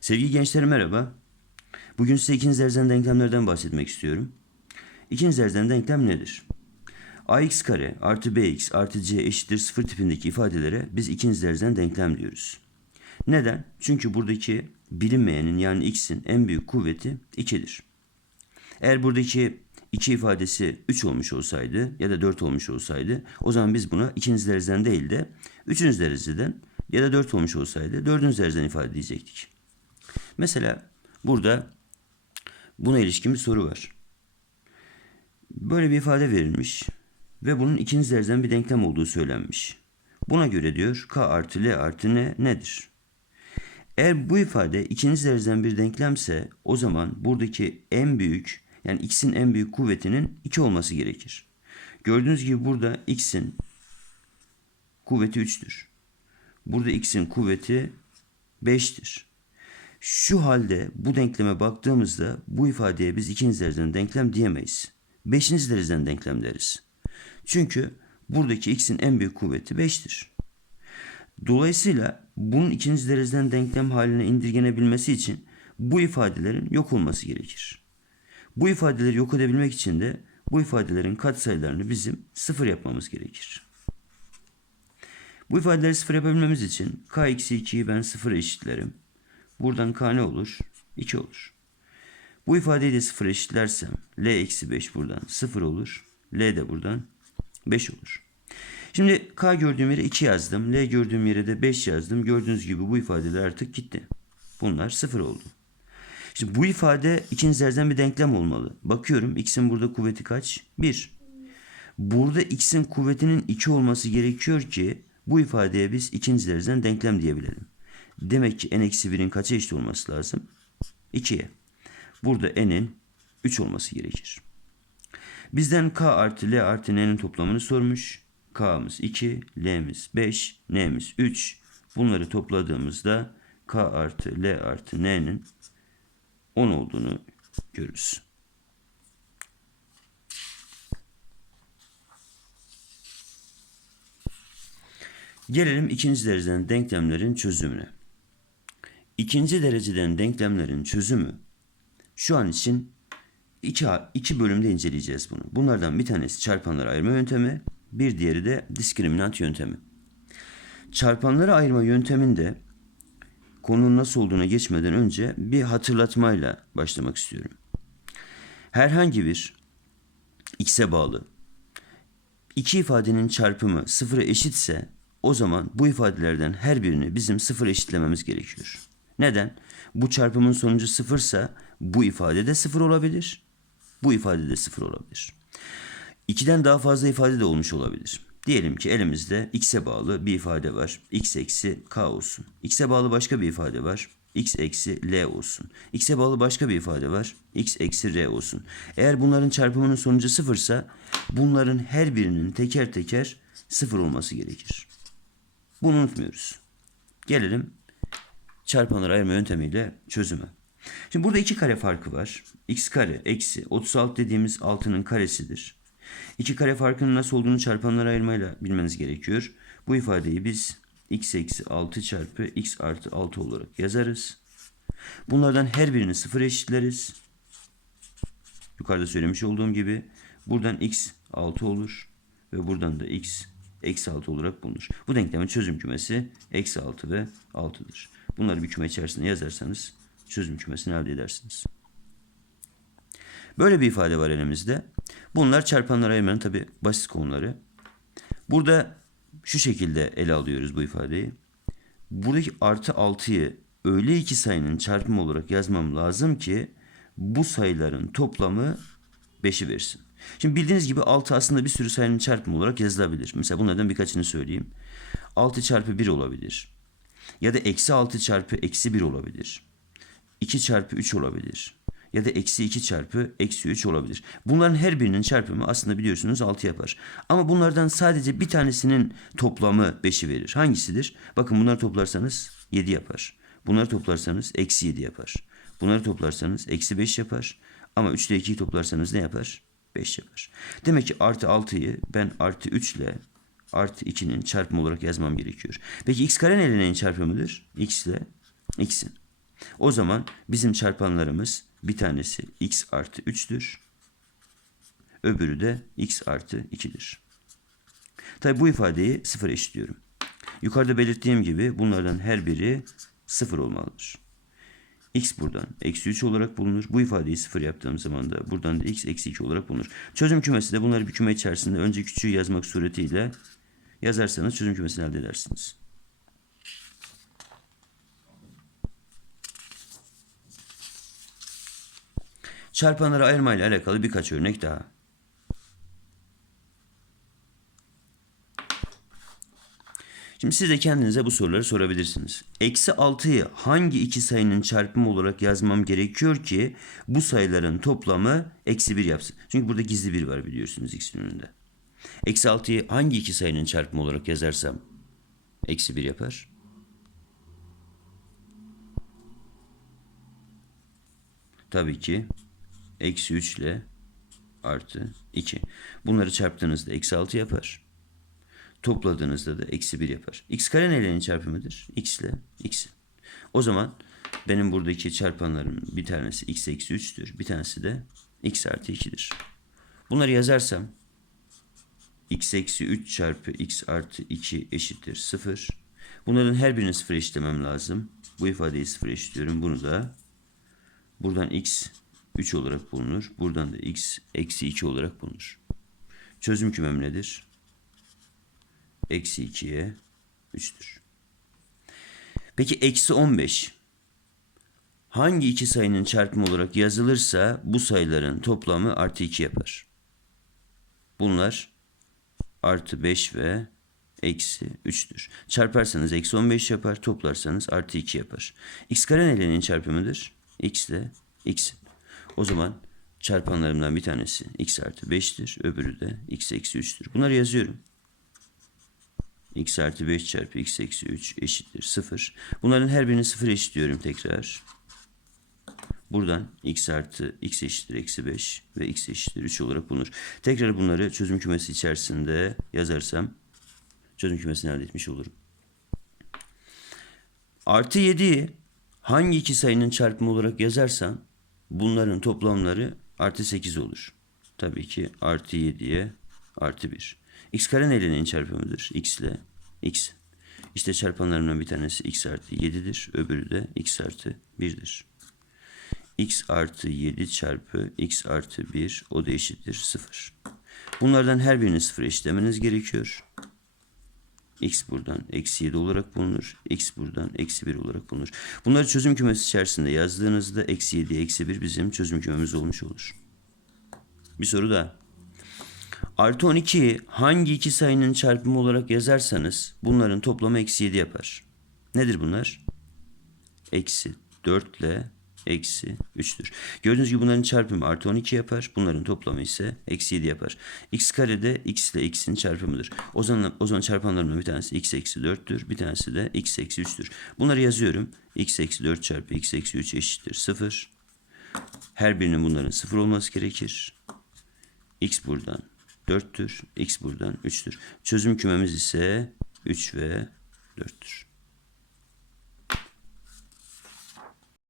Sevgili gençler merhaba. Bugün size ikinci dereceden denklemlerden bahsetmek istiyorum. İkinci dereceden denklem nedir? ax kare artı bx artı c eşittir sıfır tipindeki ifadelere biz ikinci dereceden denklem diyoruz. Neden? Çünkü buradaki bilinmeyenin yani x'in en büyük kuvveti 2'dir. Eğer buradaki 2 ifadesi 3 olmuş olsaydı ya da 4 olmuş olsaydı o zaman biz buna ikinci dereceden değil de üçüncü dereceden ya da 4 olmuş olsaydı dördüncü dereceden ifade edecektik. Mesela burada buna ilişkin bir soru var. Böyle bir ifade verilmiş ve bunun ikinci dereceden bir denklem olduğu söylenmiş. Buna göre diyor k artı l artı n nedir? Eğer bu ifade ikinci dereceden bir denklemse o zaman buradaki en büyük yani x'in en büyük kuvvetinin 2 olması gerekir. Gördüğünüz gibi burada x'in kuvveti 3'tür. Burada x'in kuvveti 5'tir. Şu halde bu denkleme baktığımızda bu ifadeye biz ikinci dereceden denklem diyemeyiz. Beşinci dereceden denklem deriz. Çünkü buradaki x'in en büyük kuvveti 5'tir. Dolayısıyla bunun ikinci dereceden denklem haline indirgenebilmesi için bu ifadelerin yok olması gerekir. Bu ifadeleri yok edebilmek için de bu ifadelerin katsayılarını bizim sıfır yapmamız gerekir. Bu ifadeleri sıfır yapabilmemiz için k eksi 2'yi ben sıfır eşitlerim. Buradan k ne olur? 2 olur. Bu ifadeyi de sıfır eşitlersem l eksi 5 buradan 0 olur. l de buradan 5 olur. Şimdi k gördüğüm yere 2 yazdım. L gördüğüm yere de 5 yazdım. Gördüğünüz gibi bu ifadeler artık gitti. Bunlar 0 oldu. Şimdi bu ifade ikinci dereceden bir denklem olmalı. Bakıyorum x'in burada kuvveti kaç? 1. Burada x'in kuvvetinin 2 olması gerekiyor ki bu ifadeye biz ikinci dereceden denklem diyebilelim. Demek ki n-1'in kaça eşit olması lazım? 2'ye. Burada n'in 3 olması gerekir. Bizden k artı l artı n'nin toplamını sormuş. k'mız 2, l'miz 5, n'miz 3. Bunları topladığımızda k artı l artı n'nin 10 olduğunu görürüz. Gelelim ikinci dereceden denklemlerin çözümüne. İkinci dereceden denklemlerin çözümü şu an için iki, iki bölümde inceleyeceğiz bunu. Bunlardan bir tanesi çarpanları ayırma yöntemi, bir diğeri de diskriminant yöntemi. Çarpanları ayırma yönteminde konunun nasıl olduğuna geçmeden önce bir hatırlatmayla başlamak istiyorum. Herhangi bir x'e bağlı iki ifadenin çarpımı sıfıra eşitse o zaman bu ifadelerden her birini bizim sıfır eşitlememiz gerekiyor. Neden? Bu çarpımın sonucu sıfırsa bu ifade de sıfır olabilir. Bu ifade de sıfır olabilir. İkiden daha fazla ifade de olmuş olabilir. Diyelim ki elimizde x'e bağlı bir ifade var. x eksi k olsun. x'e bağlı başka bir ifade var. x eksi l olsun. x'e bağlı başka bir ifade var. x eksi r olsun. Eğer bunların çarpımının sonucu sıfırsa bunların her birinin teker teker sıfır olması gerekir. Bunu unutmuyoruz. Gelelim çarpanları ayırma yöntemiyle çözüme. Şimdi burada iki kare farkı var. x kare eksi 36 dediğimiz 6'nın karesidir. İki kare farkının nasıl olduğunu çarpanlara ayırmayla bilmeniz gerekiyor. Bu ifadeyi biz x eksi 6 çarpı x artı 6 olarak yazarız. Bunlardan her birini sıfır eşitleriz. Yukarıda söylemiş olduğum gibi buradan x 6 olur ve buradan da x eksi 6 olarak bulunur. Bu denklemin çözüm kümesi eksi 6 ve 6'dır. Bunları bir küme içerisinde yazarsanız çözüm kümesini elde edersiniz. Böyle bir ifade var elimizde. Bunlar çarpanlara ayırmanın tabi basit konuları. Burada şu şekilde ele alıyoruz bu ifadeyi. Buradaki artı 6'yı öyle iki sayının çarpımı olarak yazmam lazım ki bu sayıların toplamı 5'i versin. Şimdi bildiğiniz gibi 6 aslında bir sürü sayının çarpımı olarak yazılabilir. Mesela bunlardan birkaçını söyleyeyim. 6 çarpı 1 olabilir. Ya da eksi 6 çarpı eksi 1 olabilir. 2 çarpı 3 olabilir. Ya da eksi 2 çarpı eksi 3 olabilir. Bunların her birinin çarpımı aslında biliyorsunuz 6 yapar. Ama bunlardan sadece bir tanesinin toplamı 5'i verir. Hangisidir? Bakın bunları toplarsanız 7 yapar. Bunları toplarsanız eksi 7 yapar. Bunları toplarsanız eksi 5 yapar. Ama 3 ile 2'yi toplarsanız ne yapar? 5 yapar. Demek ki artı 6'yı ben artı 3 ile artı 2'nin çarpımı olarak yazmam gerekiyor. Peki x kare neyin çarpımıdır? x ile x'in. O zaman bizim çarpanlarımız bir tanesi x artı 3'tür. Öbürü de x artı 2'dir. Tabi bu ifadeyi sıfır eşitliyorum. Yukarıda belirttiğim gibi bunlardan her biri sıfır olmalıdır. x buradan eksi 3 olarak bulunur. Bu ifadeyi sıfır yaptığım zaman da buradan da x eksi 2 olarak bulunur. Çözüm kümesi de bunları bir küme içerisinde önce küçüğü yazmak suretiyle yazarsanız çözüm kümesini elde edersiniz. Çarpanları ayırma ile alakalı birkaç örnek daha. Şimdi siz de kendinize bu soruları sorabilirsiniz. Eksi 6'yı hangi iki sayının çarpımı olarak yazmam gerekiyor ki bu sayıların toplamı eksi 1 yapsın? Çünkü burada gizli 1 var biliyorsunuz x'in önünde. Eksi 6'yı hangi iki sayının çarpımı olarak yazarsam eksi 1 yapar? Tabii ki eksi 3 ile artı 2. Bunları çarptığınızda eksi 6 yapar. Topladığınızda da eksi 1 yapar. x kare nelerin çarpımıdır? x ile x. O zaman benim buradaki çarpanlarım bir tanesi x eksi 3'tür. Bir tanesi de x artı 2'dir. Bunları yazarsam x eksi 3 çarpı x artı 2 eşittir 0. Bunların her birini 0 eşitlemem lazım. Bu ifadeyi 0 eşitliyorum. Bunu da buradan x 3 olarak bulunur. Buradan da x eksi 2 olarak bulunur. Çözüm kümem nedir? Eksi 2'ye 3'tür. Peki eksi 15 hangi iki sayının çarpımı olarak yazılırsa bu sayıların toplamı artı 2 yapar? Bunlar artı 5 ve eksi 3'tür. Çarparsanız eksi 15 yapar, toplarsanız artı 2 yapar. x kare nelerin çarpımıdır? x ile x. O zaman çarpanlarımdan bir tanesi x artı 5'tir, öbürü de x eksi 3'tür. Bunları yazıyorum x artı 5 çarpı x eksi 3 eşittir 0. Bunların her birini 0 eşitliyorum tekrar. Buradan x artı x eşittir eksi 5 ve x eşittir 3 olarak bulunur. Tekrar bunları çözüm kümesi içerisinde yazarsam çözüm kümesini elde etmiş olurum. Artı 7'yi hangi iki sayının çarpımı olarak yazarsan bunların toplamları artı 8 olur. Tabii ki artı 7'ye artı 1. x kare neyle çarpımıdır? x ile x. İşte çarpanlarımdan bir tanesi x artı 7'dir. Öbürü de x artı 1'dir. X artı 7 çarpı x artı 1 o da eşittir 0. Bunlardan her birini 0 eşitlemeniz gerekiyor. x buradan eksi 7 olarak bulunur. x buradan eksi 1 olarak bulunur. Bunları çözüm kümesi içerisinde yazdığınızda eksi 7 eksi 1 bizim çözüm kümemiz olmuş olur. Bir soru daha. Artı 12'yi hangi iki sayının çarpımı olarak yazarsanız bunların toplamı eksi 7 yapar. Nedir bunlar? Eksi 4 ile eksi 3'tür. Gördüğünüz gibi bunların çarpımı artı 12 yapar. Bunların toplamı ise eksi 7 yapar. x kare de x ile x'in çarpımıdır. O zaman, o zaman çarpanlarımdan bir tanesi x eksi 4'tür. Bir tanesi de x eksi 3'tür. Bunları yazıyorum. x eksi 4 çarpı x eksi 3 eşittir 0. Her birinin bunların 0 olması gerekir. x buradan 4'tür. X buradan 3'tür. Çözüm kümemiz ise 3 ve 4'tür.